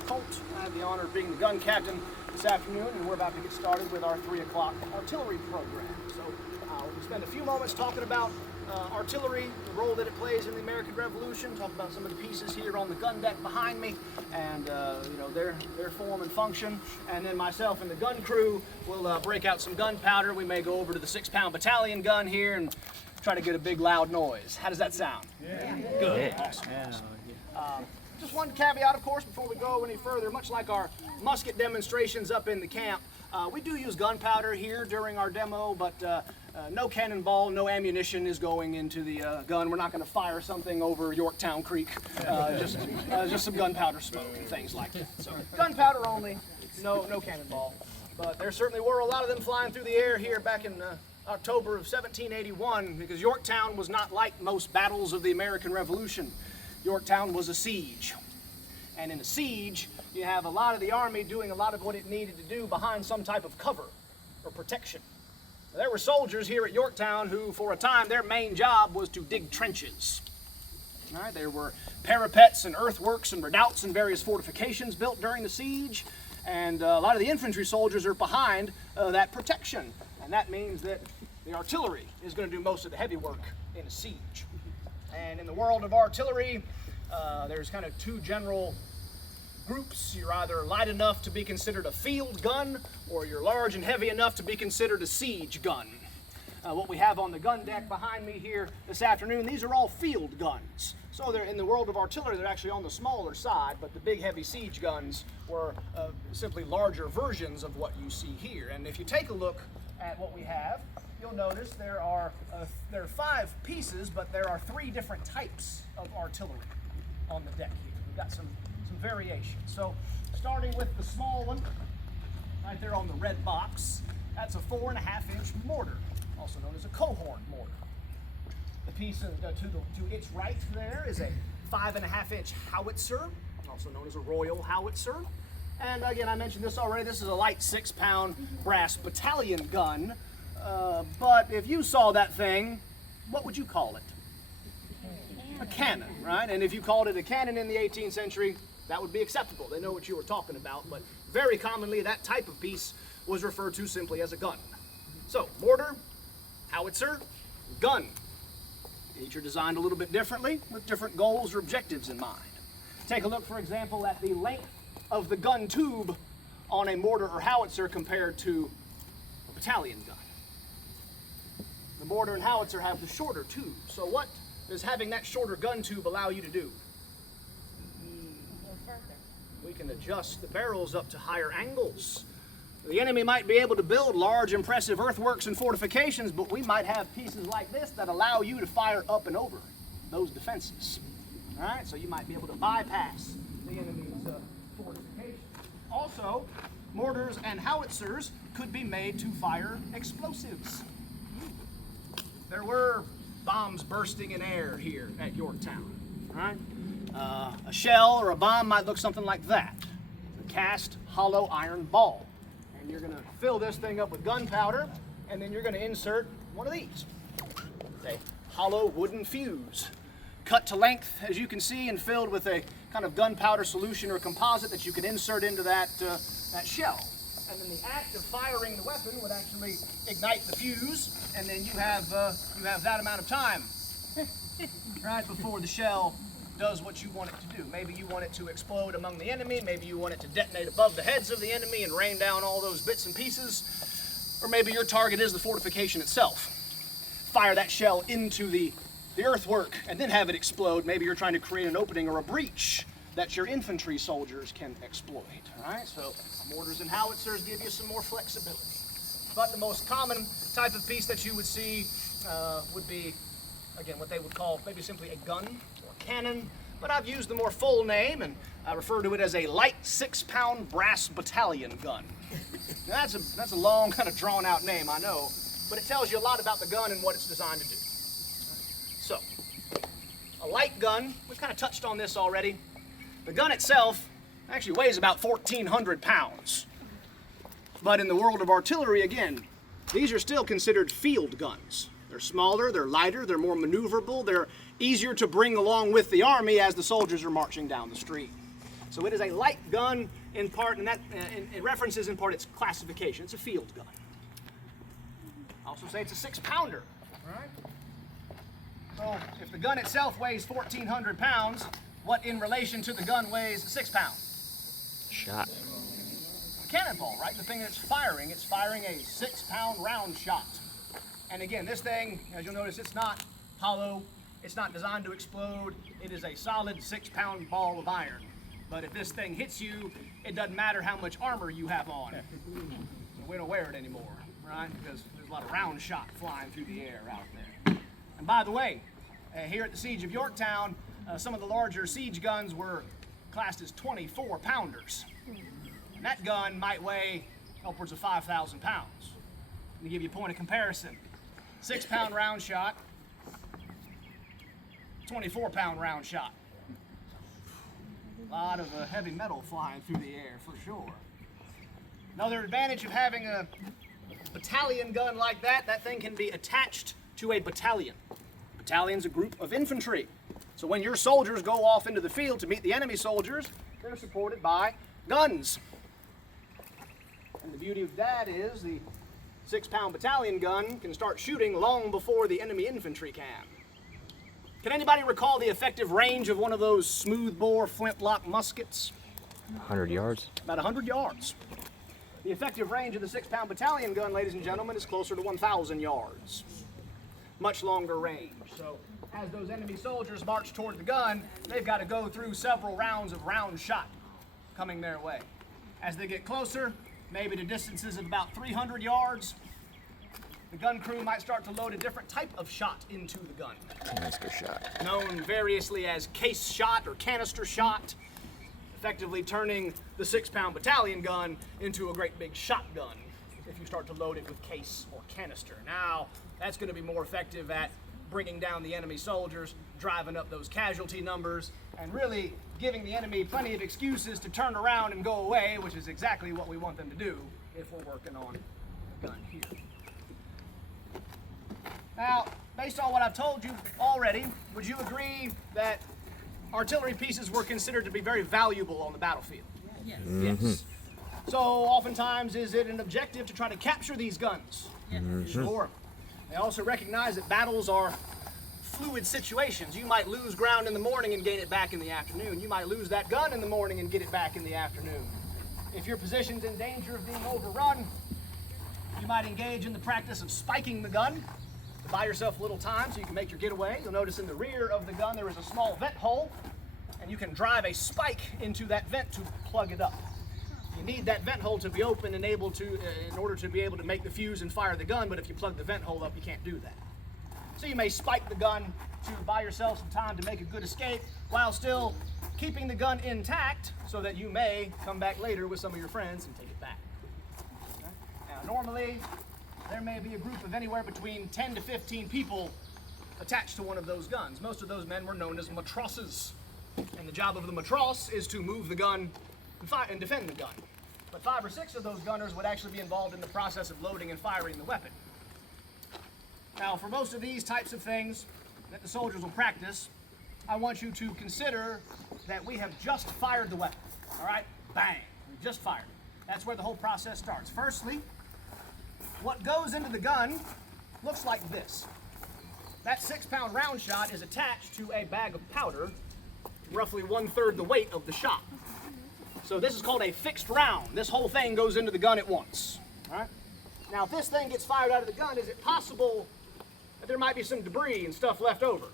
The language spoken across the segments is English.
is Colt. I have the honor of being the gun captain this afternoon, and we're about to get started with our 3 o'clock artillery program. So we'll spend a few moments talking about artillery, the role that it plays in the American Revolution, talk about some of the pieces here on the gun deck behind me, and their form and function. And then myself and the gun crew will break out some gunpowder. We may go over to the 6-pound battalion gun here and try to get a big loud noise. How does that sound? Yeah. Good. Yeah. Awesome. Yeah. Just one caveat, of course, before we go any further. Much like our musket demonstrations up in the camp, we do use gunpowder here during our demo, but no cannonball, no ammunition is going into the gun. We're not going to fire something over Yorktown Creek. Just some gunpowder smoke and things like that. So gunpowder only, no cannonball. But there certainly were a lot of them flying through the air here back in October of 1781, because Yorktown was not like most battles of the American Revolution. Yorktown was a siege. And in a siege, you have a lot of the army doing a lot of what it needed to do behind some type of cover or protection. There were soldiers here at Yorktown who, for a time, their main job was to dig trenches. All right, there were parapets and earthworks and redoubts and various fortifications built during the siege, and a lot of the infantry soldiers are behind that protection. And that means that the artillery is going to do most of the heavy work in a siege. And in the world of artillery, there's kind of two general groups. You're either light enough to be considered a field gun, or you're large and heavy enough to be considered a siege gun. What we have on the gun deck behind me here this afternoon, these are all field guns. So they're in the world of artillery, they're actually on the smaller side, but the big heavy siege guns were simply larger versions of what you see here. And if you take a look at what we have, you'll notice there are 5 pieces, but there are 3 different types of artillery on the deck here. We've got some variations. So starting with the small one, right there on the red box, that's a 4.5-inch mortar, also known as a cohort mortar. The piece to its right there is a 5.5-inch howitzer, also known as a Royal howitzer. And again, I mentioned this already, this is a light 6-pound brass battalion gun. But if you saw that thing, what would you call it? A cannon, right? And if you called it a cannon in the 18th century, that would be acceptable. They know what you were talking about, but very commonly that type of piece was referred to simply as a gun. So, mortar, howitzer, gun. Each are designed a little bit differently with different goals or objectives in mind. Take a look, for example, at the length of the gun tube on a mortar or howitzer compared to a battalion gun. The mortar and howitzer have the shorter tube. So what does having that shorter gun tube allow you to do? We can adjust the barrels up to higher angles. The enemy might be able to build large, impressive earthworks and fortifications, but we might have pieces like this that allow you to fire up and over those defenses. All right, so you might be able to bypass the enemy's fortifications. Also, mortars and howitzers could be made to fire explosives. There were bombs bursting in air here at Yorktown. Right? A shell or a bomb might look something like that. A cast hollow iron ball. And you're going to fill this thing up with gunpowder, and then you're going to insert one of these. A hollow wooden fuse. Cut to length, as you can see, and filled with a kind of gunpowder solution or composite that you can insert into that shell. And then the act of firing the weapon would actually ignite the fuse, and then you have that amount of time right before the shell does what you want it to do. Maybe you want it to explode among the enemy, maybe you want it to detonate above the heads of the enemy and rain down all those bits and pieces, or maybe your target is the fortification itself. Fire that shell into the earthwork and then have it explode. Maybe you're trying to create an opening or a breach that your infantry soldiers can exploit. All right, so mortars and howitzers give you some more flexibility. But the most common type of piece that you would see would be, again, what they would call maybe simply a gun or cannon. But I've used the more full name, and I refer to it as a light 6-pound brass battalion gun. Now, that's a long, kind of drawn-out name, I know, but it tells you a lot about the gun and what it's designed to do. So, a light gun, we've kind of touched on this already. The gun itself actually weighs about 1,400 pounds. But in the world of artillery, again, these are still considered field guns. They're smaller, they're lighter, they're more maneuverable, they're easier to bring along with the army as the soldiers are marching down the street. So it is a light gun in part, and that it references in part its classification. It's a field gun. Also say it's a 6-pounder. All right. So if the gun itself weighs 1,400 pounds, what in relation to the gun weighs 6 pounds? Shot. A cannonball, right? The thing that's firing, it's firing a 6-pound round shot. And again, this thing, as you'll notice, it's not hollow. It's not designed to explode. It is a solid 6-pound ball of iron. But if this thing hits you, it doesn't matter how much armor you have on. We don't wear it anymore, right? Because there's a lot of round shot flying through the air out there. And by the way, here at the Siege of Yorktown, some of the larger siege guns were classed as 24-pounders. And that gun might weigh upwards of 5,000 pounds. Let me give you a point of comparison. 6-pound round shot, 24-pound round shot. A lot of heavy metal flying through the air for sure. Another advantage of having a battalion gun like that, that thing can be attached to a battalion. Battalion's a group of infantry. So when your soldiers go off into the field to meet the enemy soldiers, they're supported by guns. And the beauty of that is the 6-pound battalion gun can start shooting long before the enemy infantry can. Can anybody recall the effective range of one of those smoothbore flintlock muskets? 100 yards. About 100 yards. The effective range of the 6-pound battalion gun, ladies and gentlemen, is closer to 1,000 yards. Much longer range. So as those enemy soldiers march toward the gun, they've got to go through several rounds of round shot coming their way. As they get closer, maybe to distances of about 300 yards, the gun crew might start to load a different type of shot into the gun. Canister shot. Known variously as case shot or canister shot, effectively turning the 6-pound battalion gun into a great big shotgun if you start to load it with case or canister. Now, that's going to be more effective at bringing down the enemy soldiers, driving up those casualty numbers, and really giving the enemy plenty of excuses to turn around and go away, which is exactly what we want them to do if we're working on a gun here. Now, based on what I've told you already, would you agree that artillery pieces were considered to be very valuable on the battlefield? Yes. Yes. So oftentimes, is it an objective to try to capture these guns? Yes. Sure. They also recognize that battles are fluid situations. You might lose ground in the morning and gain it back in the afternoon. You might lose that gun in the morning and get it back in the afternoon. If your position's in danger of being overrun, you might engage in the practice of spiking the gun to buy yourself a little time so you can make your getaway. You'll notice in the rear of the gun there is a small vent hole, and you can drive a spike into that vent to plug it up. You need that vent hole to be open and able to, in order to be able to make the fuse and fire the gun, but if you plug the vent hole up, you can't do that. So you may spike the gun to buy yourself some time to make a good escape while still keeping the gun intact so that you may come back later with some of your friends and take it back. Okay? Now normally, there may be a group of anywhere between 10 to 15 people attached to one of those guns. Most of those men were known as matrosses. And the job of the matros is to move the gun and defend the gun. But 5 or 6 of those gunners would actually be involved in the process of loading and firing the weapon. Now, for most of these types of things that the soldiers will practice, I want you to consider that we have just fired the weapon. All right? Bang. We just fired it. That's where the whole process starts. Firstly, what goes into the gun looks like this. That 6-pound round shot is attached to a bag of powder, roughly 1/3 the weight of the shot. So this is called a fixed round. This whole thing goes into the gun at once. All right? Now, if this thing gets fired out of the gun, is it possible that there might be some debris and stuff left over?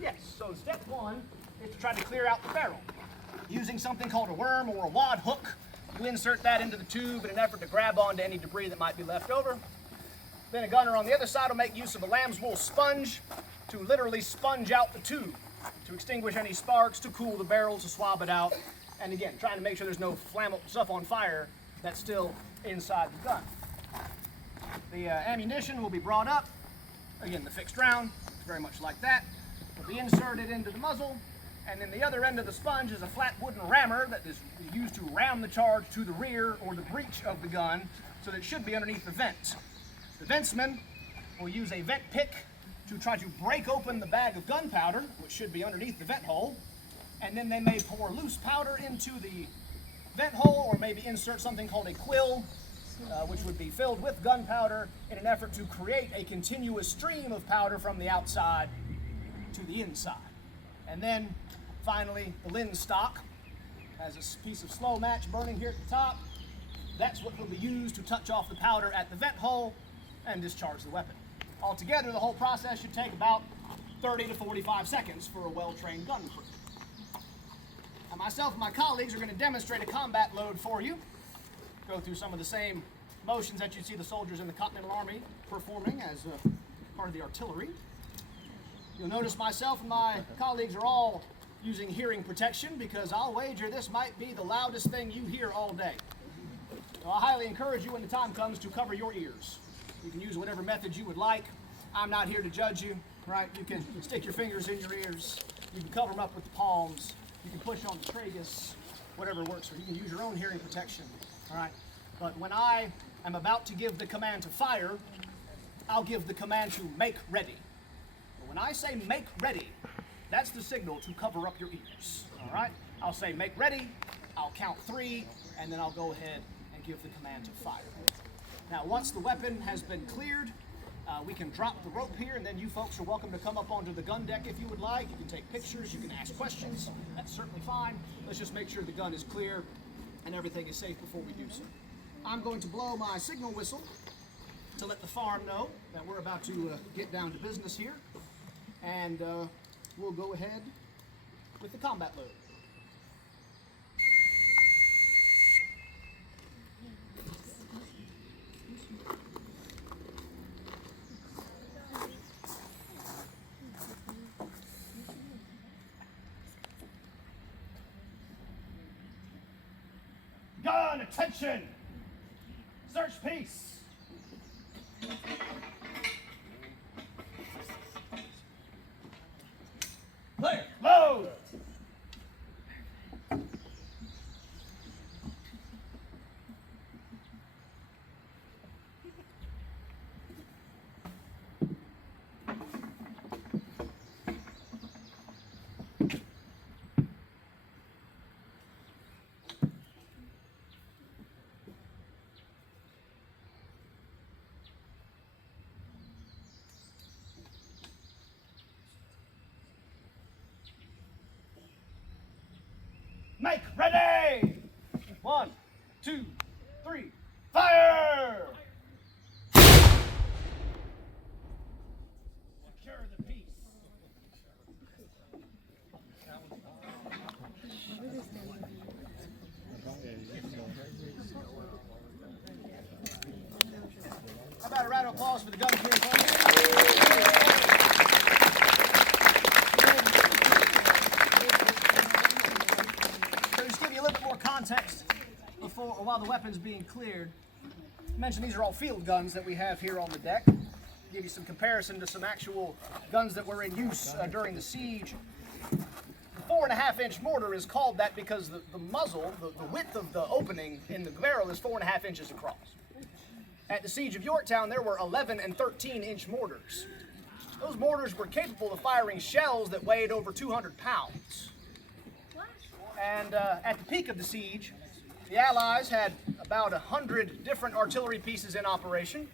Yes. So step 1 is to try to clear out the barrel. Using something called a worm or a wad hook, you insert that into the tube in an effort to grab onto any debris that might be left over. Then a gunner on the other side will make use of a lamb's wool sponge to literally sponge out the tube, to extinguish any sparks, to cool the barrel, to swab it out, and again, trying to make sure there's no flammable stuff on fire that's still inside the gun. The ammunition will be brought up. Again, the fixed round, it's very much like that. Will be inserted into the muzzle, and then the other end of the sponge is a flat wooden rammer that is used to ram the charge to the rear or the breech of the gun, so that it should be underneath the vent. The ventsman will use a vent pick to try to break open the bag of gunpowder, which should be underneath the vent hole. and then they may pour loose powder into the vent hole, or maybe insert something called a quill, which would be filled with gunpowder in an effort to create a continuous stream of powder from the outside to the inside. And then finally, the lens stock has a piece of slow match burning here at the top. That's what will be used to touch off the powder at the vent hole and discharge the weapon. Altogether, the whole process should take about 30 to 45 seconds for a well-trained gun crew. Now, myself and my colleagues are going to demonstrate a combat load for you, go through some of the same motions that you see the soldiers in the Continental Army performing as part of the artillery. You'll notice myself and my colleagues are all using hearing protection, because I'll wager this might be the loudest thing you hear all day. So I highly encourage you when the time comes to cover your ears. You can use whatever method you would like. I'm not here to judge you, right? You can stick your fingers in your ears. You can cover them up with the palms. You can push on the tragus, whatever works for you. You can use your own hearing protection, all right? But when I am about to give the command to fire, I'll give the command to make ready. But when I say make ready, that's the signal to cover up your ears, all right? I'll say make ready, I'll count 3, and then I'll go ahead and give the command to fire. Now, once the weapon has been cleared, we can drop the rope here, and then you folks are welcome to come up onto the gun deck if you would like. You can take pictures, you can ask questions. That's certainly fine. Let's just make sure the gun is clear and everything is safe before we do so. I'm going to blow my signal whistle to let the farm know that we're about to get down to business here, and we'll go ahead with the combat load. Gun, attention! Search piece! Clear! Load! Make ready! 1, 2, 3, fire! Secure the piece. How about a round of applause for the gun crew? Context before or while the weapon's being cleared. I mentioned these are all field guns that we have here on the deck. Give you some comparison to some actual guns that were in use during the siege. The 4.5-inch mortar is called that because the muzzle, the width of the opening in the barrel is 4.5 inches across. At the siege of Yorktown, there were 11 and 13-inch mortars. Those mortars were capable of firing shells that weighed over 200 pounds. And at the peak of the siege, the Allies had about 100 different artillery pieces in operation,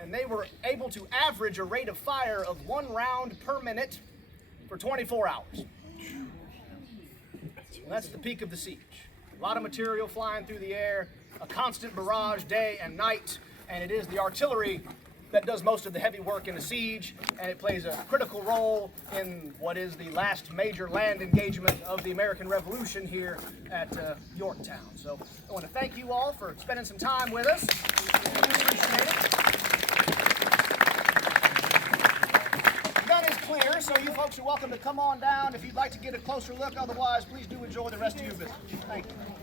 and they were able to average a rate of fire of 1 round per minute for 24 hours. And that's the peak of the siege. A lot of material flying through the air, a constant barrage day and night, and it is the artillery that does most of the heavy work in a siege, and it plays a critical role in what is the last major land engagement of the American Revolution here at Yorktown. So I want to thank you all for spending some time with us. We appreciate it. The gun is clear, so you folks are welcome to come on down if you'd like to get a closer look. Otherwise, please do enjoy the rest of your visit. Thank you.